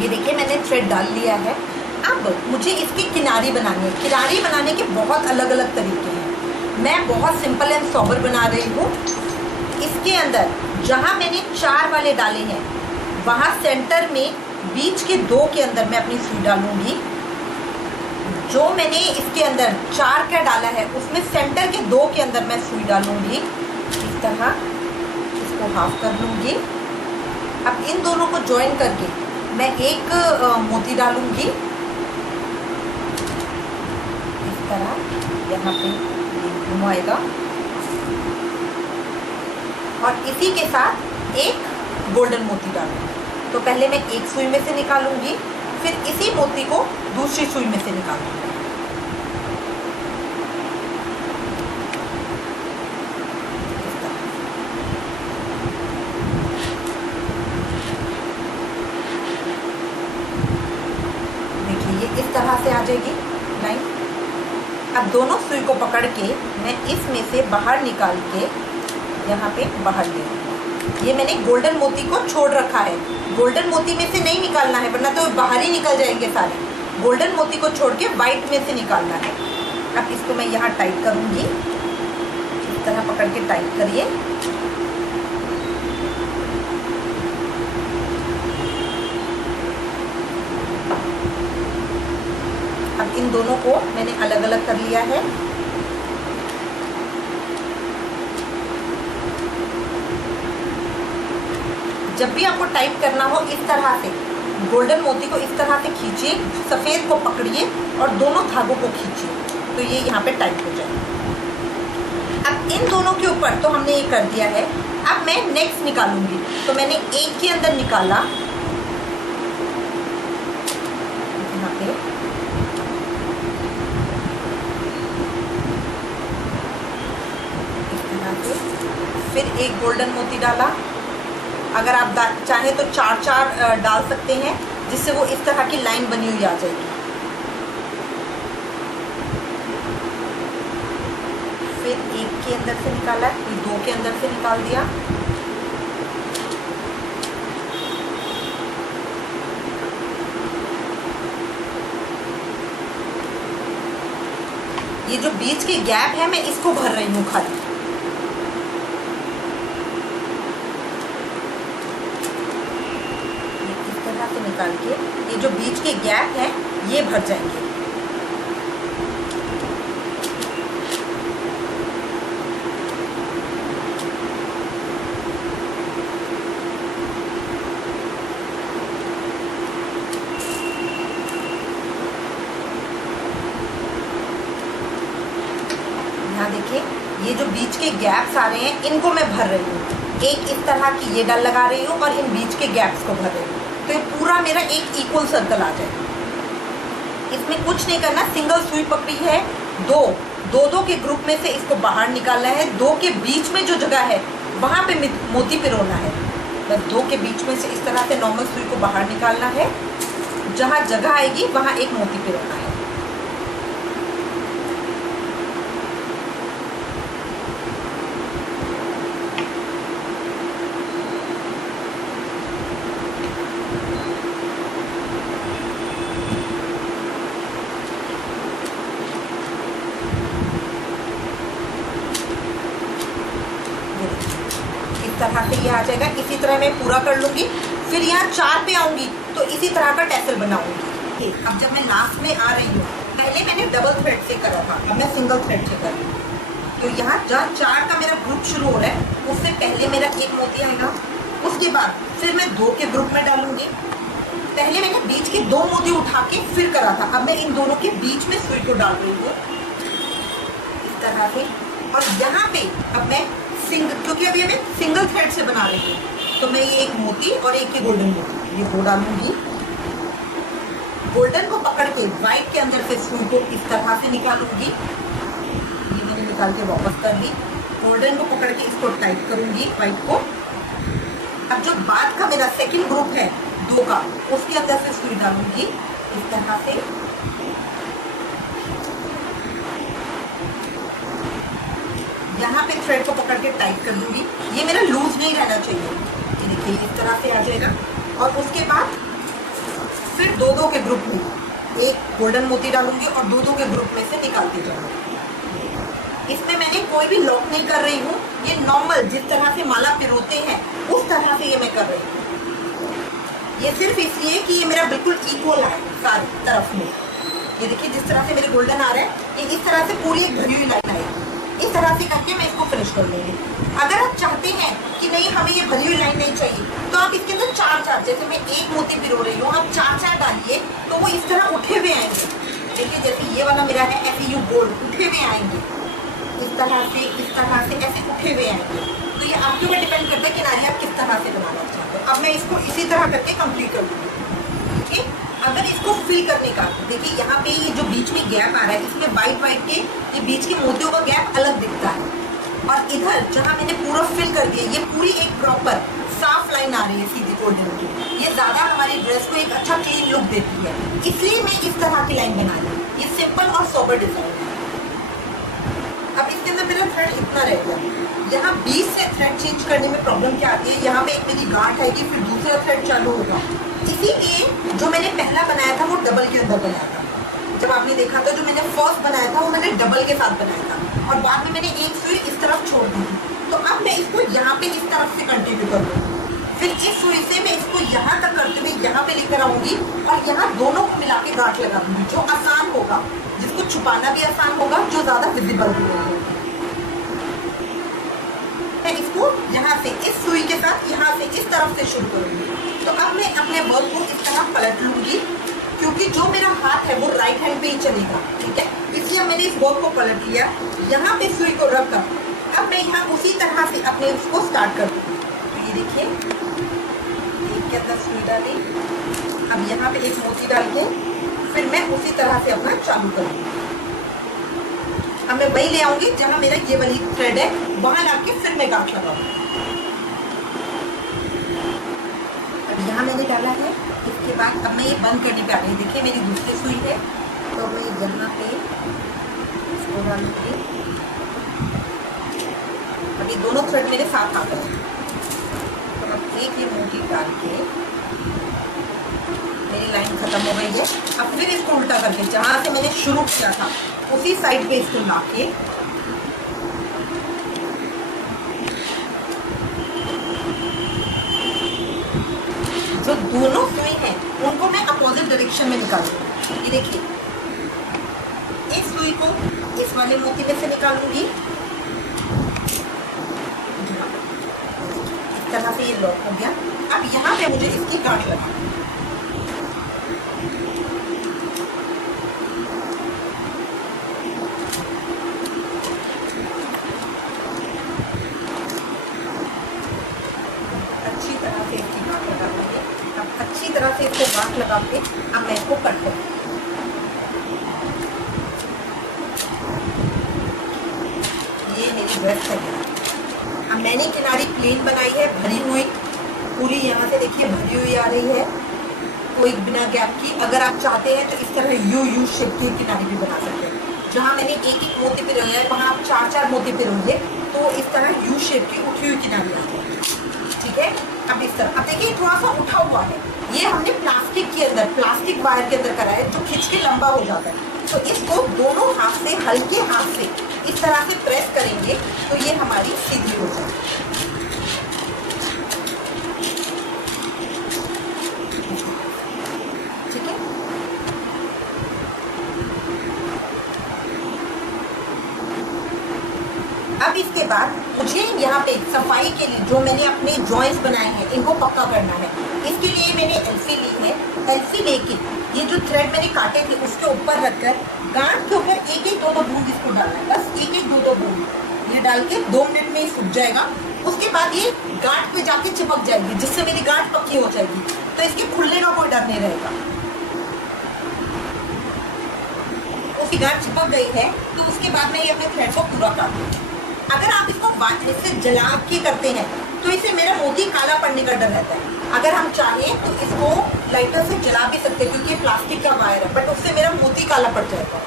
ये देखिए मैंने थ्रेड डाल लिया है। अब मुझे इसकी किनारी बनानी है। किनारी बनाने के बहुत अलग अलग तरीके हैं। मैं बहुत सिंपल एंड सोबर बना रही हूँ। इसके अंदर जहाँ मैंने 4 वाले डाले हैं वहाँ सेंटर में बीच के 2 के अंदर मैं अपनी सुई डालूंगी। जो मैंने इसके अंदर 4 का डाला है उसमें सेंटर के 2 के अंदर मैं सुई डालूंगी। इस तरह इसको हाफ कर लूँगी। अब इन दोनों को ज्वाइन करके मैं एक मोती डालूंगी। इस तरह यहाँ पे घुमाएगा और इसी के साथ एक गोल्डन मोती डालूंगी। तो पहले मैं एक सुई में से निकालूंगी, फिर इसी मोती को दूसरी सुई में से निकालूंगी। इस तरह से आ जाएगी लाइन। अब दोनों सुई को पकड़ के मैं इसमें से बाहर निकाल के यहाँ पे बाहर ले आऊँगी। ये मैंने गोल्डन मोती को छोड़ रखा है। गोल्डन मोती में से नहीं निकालना है वरना तो बाहर ही निकल जाएंगे सारे। गोल्डन मोती को छोड़ के वाइट में से निकालना है। अब इसको मैं यहाँ टाइट करूँगी। इस तरह पकड़ के टाइट करिए। अब इन दोनों को मैंने अलग अलग कर लिया है। जब भी आपको टाइट करना हो इस तरह से गोल्डन मोती को इस तरह से खींचिए, सफ़ेद को पकड़िए और दोनों धागों को खींचिए तो ये यहाँ पे टाइट हो जाएगा। अब इन दोनों के ऊपर तो हमने ये कर दिया है। अब मैं नेक्स्ट निकालूंगी। तो मैंने एक के अंदर निकाला, यहाँ पे फिर एक गोल्डन मोती डाला। अगर आप चाहें तो 4 डाल सकते हैं जिससे वो इस तरह की लाइन बनी हुई आ जाएगी। फिर एक के अंदर से निकाला, फिर 2 के अंदर से निकाल दिया। ये जो बीच के गैप है मैं इसको भर रही हूँ खाली। निकाल के ये जो बीच के गैप है ये भर जाएंगे। यहाँ देखिए ये जो बीच के गैप्स आ रहे हैं इनको मैं भर रही हूँ। एक इस तरह की ये डल लगा रही हूँ और इन बीच के गैप्स को भर रही हूँ तो ये पूरा मेरा एक इक्वल सर्कल आ जाएगा। इसमें कुछ नहीं करना, सिंगल सुई पकड़ी है, दो के ग्रुप में से इसको बाहर निकालना है। 2 के बीच में जो जगह है वहाँ पे मोती पिरोना है। बस 2 के बीच में से इस तरह से नॉर्मल सुई को बाहर निकालना है। जहाँ जगह आएगी वहाँ एक मोती पिरोना है। तरह से ये आ जाएगा। इसी तरह मैं पूरा कर लूँगी। फिर यहाँ 4 पे आऊँगी तो इसी तरह का टैसल बनाऊँगी। अब जब मैं लास्ट में आ रही हूँ, पहले मैंने डबल थ्रेड से करा था, अब मैं सिंगल थ्रेड से कर रही हूँ। तो यहाँ जहाँ 4 का मेरा ग्रुप शुरू हो रहा है उससे पहले मेरा एक मोती आएगा। उसके बाद फिर मैं 2 के ग्रुप में डालूँगी। पहले मैंने बीच के 2 मोती उठा के फिर करा था। अब मैं इन दोनों के बीच में सुई को डाल रही हूँ इस तरह से। और यहाँ पे अब मैं क्योंकि अभी मैं सिंगल थ्रेड से बना रही हूँ तो मैं ये एक मोती और एक ही गोल्डन मोती ये 2 डालूंगी। गोल्डन को पकड़ के वाइट के अंदर से सुई को इस तरह से निकालूंगी। ये मैंने निकाल के वापस कर दी। गोल्डन को पकड़ के इसको टाइट करूंगी वाइट को। अब जो बाद का मेरा सेकंड ग्रुप है 2 का, उसके अंदर से सुई डालूंगी इस तरह से। यहाँ पे थ्रेड को पकड़ के टाइट कर दूंगी। ये मेरा लूज नहीं रहना चाहिए। ये देखिए इस तरह से आ जाएगा। और उसके बाद फिर दो दो के ग्रुप में एक गोल्डन मोती डालूंगी और दो दो के ग्रुप में से निकालती जाऊंगी। इसमें मैंने कोई भी लॉक नहीं कर रही हूँ, ये नॉर्मल जिस तरह से माला पिरोते हैं उस तरह से ये मैं कर रही हूँ। ये सिर्फ इसलिए कि ये मेरा बिल्कुल इक्वल है सारी तरफ में। ये देखिए जिस तरह से मेरे गोल्डन आ रहे हैं, ये इस तरह से पूरी एक भरी हुई लाइन आएगी। इस तरह से करके मैं इसको फिनिश कर लूँगी। अगर आप चाहते हैं कि नहीं हमें ये भरी हुई लाइन नहीं चाहिए, तो आप इसके अंदर चार चार, जैसे मैं एक मोती पिरो रही हूँ, आप चार चार डालिए तो वो इस तरह उठे हुए आएंगे। देखिए जैसे ये वाला मेरा है, ऐसे यू गोल्ड उठे हुए आएंगे, इस तरह से ऐसे उठे हुए आएंगे। तो ये आपके ऊपर डिपेंड करता है किनारी आप किस तरह से बनाना चाहते हो। अब मैं इसको इसी तरह करके कंप्लीट कर दूँगी। ठीक, अगर इसको फिल करने का, देखिए यहाँ पे ये जो बीच में गैप आ रहा है, इसमें वाइट वाइट के ये बीच के मोतियों का गैप अलग दिखता है। और इधर जहाँ मैंने पूरा फिल कर दिया, ये पूरी एक प्रॉपर साफ लाइन आ रही है सीधी गोल्डन की। ये ज़्यादा हमारी ड्रेस को एक अच्छा क्लीन लुक देती है, इसलिए मैं इस तरह की लाइन बना रही हूँ। ये सिंपल और सोबर डिजाइन है। अब इसके अंदर मेरा थ्रेड इतना रह गया। यहाँ बीच से थ्रेड चेंज करने में प्रॉब्लम क्या आती है, यहाँ पे एक मेरी गांठ आएगी, फिर दूसरा थ्रेड चालू होगा। इसीलिए जो मैंने पहला बनाया था वो डबल के अंदर बनाया था। जब आपने देखा था, जो मैंने फर्स्ट बनाया था वो मैंने डबल के साथ बनाया था, और बाद में मैंने एक सुई इस तरफ छोड़ दी थी। तो अब मैं इसको यहाँ पे इस तरफ से कंटिन्यू करूँगी। फिर इस सुई से मैं इसको यहाँ तक करते हुए यहाँ पे लेकर आऊँगी और यहाँ दोनों को मिला के गांठ लगा दूँगी, जो आसान होगा, जिसको छुपाना भी आसान होगा, जो ज़्यादा विजिबल भी होगा। मैं इसको यहाँ से इस सुई के साथ यहाँ से इस तरफ से शुरू करूँगी। तो अब मैं अपने वर्क को इस तरह पलट लूँगी, क्योंकि जो मेरा हाथ है वो राइट हैंड पे ही चलेगा। ठीक है, इसलिए मैंने इस वर्क को पलट लिया, यहाँ पे सुई को रख कर अब मैं यहाँ उसी तरह से अपने उसको स्टार्ट कर दूँगी। तो ये देखिए, एक के अंदर सुई डाली, अब यहाँ पे एक मोती डाल के फिर मैं उसी तरह से अपना चालू करूँगी। अब मैं वही ले आऊँगी जहाँ मेरा ये वाली थ्रेड है, वहाँ लाके फिर मैं गांठ लगाऊंगी। अब यहाँ मैंने डाला है, इसके बाद अब मैं ये बंद करने पे आ गई। देखिए मेरी दूसरी सुई है, तो मैं यहाँ पे इसको डालूंगी। अब ये दोनों थ्रेड मेरे साथ आ गए। तो अब एक ये मोती डाल के मेरी लाइन खत्म हो गई है। अब फिर इसको उल्टा करके जहाँ से मैंने शुरू किया था उसी साइड पे इसको ला के जो दोनों सुई हैं उनको मैं अपोजिट डायरेक्शन में निकालूंगी। ये देखिए, इस सुई को इस वाले मोती में से निकालूंगी, इस तरह से ये लॉक हो गया। अब यहाँ पे मुझे इसकी गांठ लगा, अच्छी तरह से इसको गांठ लगा के अब मैं इसको कट करूँ। ये मेरी ड्रेस है। अब मैंने किनारी प्लेन बनाई है, भरी हुई पूरी, यहाँ से देखिए भरी हुई आ रही है, कोई बिना गैप की। अगर आप चाहते हैं तो इस तरह यू शेप की किनारी भी बना सकते हैं। जहाँ मैंने एक एक मोती पिरोया है वहाँ आप चार चार मोती पिरोगे तो इस तरह यू शेप की उठी हुई किनारी आ जाएगी। ठीक है, अब इस तरह, अब देखिए थोड़ा सा उठा हुआ है, ये हमने प्लास्टिक के अंदर, प्लास्टिक वायर के अंदर करा है जो खींच के लंबा हो जाता है। तो इसको दोनों हाथ से, हल्के हाथ से इस तरह से प्रेस करेंगे तो ये हमारी सीधी हो जाएगी। ठीक है, अब इसके बाद मुझे यहाँ पे सफाई के लिए जो मैंने अपने जॉइंट्स बनाए हैं इनको पक्का करना है। इसके लिए मैंने एल्फी ली है। एल्फी लेके ये जो थ्रेड मैंने काटे थे उसके ऊपर रखकर गांठ के ऊपर एक एक दो दो बूंद इसको डालना है, बस एक एक दो दो बूंद ये डाल के 2 मिनट में ही सूख जाएगा। उसके बाद ये गांठ पे जाके चिपक जाएगी, जिससे मेरी गांठ पक्की हो जाएगी, तो इसके खुलने का कोई डर नहीं रहेगा। उसकी गांठ चिपक गई है तो उसके बाद मैं ये अपने थ्रेड को पूरा काट दूँगी। अगर आप इसको इससे जला के करते हैं तो इससे मेरा मोती काला पड़ने का डर रहता है। अगर हम चाहें तो इसको लाइटर से जला भी सकते हैं, क्योंकि ये प्लास्टिक का वायर है, बट उससे मेरा मोती काला पड़ जाएगा।